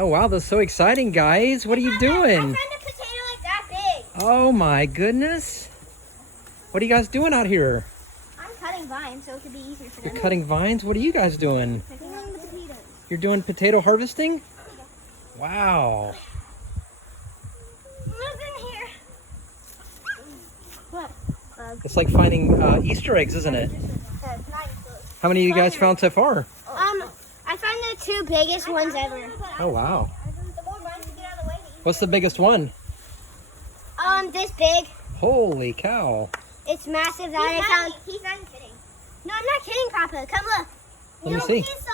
Oh wow, that's so exciting, guys. What are you doing? I found a potato like that big. Oh my goodness. What are you guys doing out here? I'm cutting vines so it could be easier for them. You're cutting vines? What are you guys doing? Picking up the potatoes. You're doing potato harvesting? Wow. Look in here. What? It's like finding Easter eggs, isn't it? How many of you guys found so far? I found the 2 biggest ones ever. Oh wow. What's the biggest one? This big. Holy cow. It's massive. That I found. He's not kidding. No, I'm not kidding, Papa. Come look. Let me see. He saw.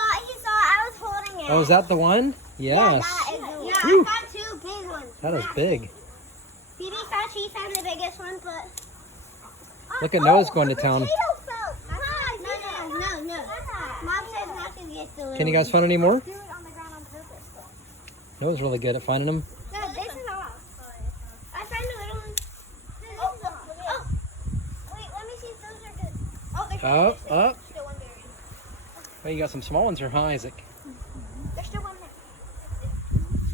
I was holding it. Oh, is that the one? Yes. Yeah, Whew. I found 2 big ones. That is big. Phoebe thought she found the biggest one, but. Look at Noah's going to town. No. Mom says not to get the little Can you guys find any more? Do it on the ground on purpose, though. Noah's really good at finding them. No, this is all. I found a little one. Oh. Wait, let me see if those are good. Oh, there's Up, still up. one buried. Oh, you got some small ones here, huh, Isaac? There's still one there.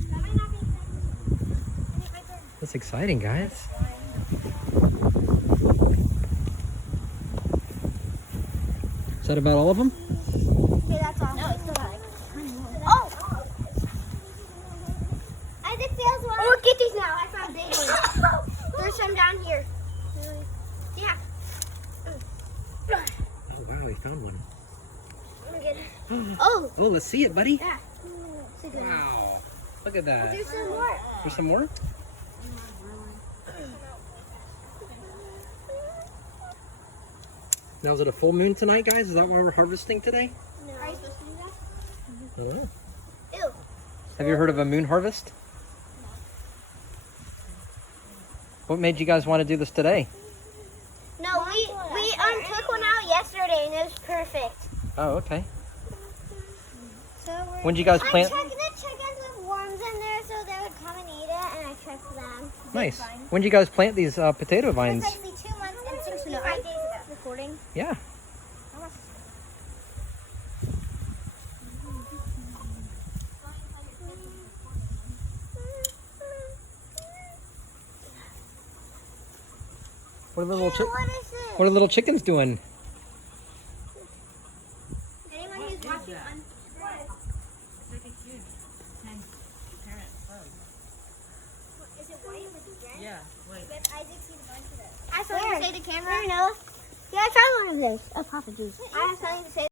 That might not be exactly. That's exciting, guys. Is that about all of them? Okay, that's all. No, it's still got Oh! Isaac feels one. Oh, get these now. I found big ones. There's some down here. Yeah. Oh, wow, we found one. Oh! Oh, let's see it, buddy. Yeah. It's a good one. Wow. Look at that. There's some more. There's some more? Now, is it a full moon tonight, guys? Is that why we're harvesting today? No. Are you supposed to do that? I don't know. Ew. Have you heard of a moon harvest? What made you guys want to do this today? No, we took one out yesterday and it was perfect. Oh, okay. So When did you guys plant? I checked the chickens with worms in there so they would come and eat it, and I checked them. Nice. When did you guys plant these potato vines? Precisely 2 months and 65 days ago. Recording. Yeah. What are the little What is this? What are little chickens doing? Anyone who's watching on Is it white with the red? Yeah, wait. But Isaac sees a bunch of it. I saw you say the camera. No. Yeah, I found one of those. Oh, Papa juice. I have something to say.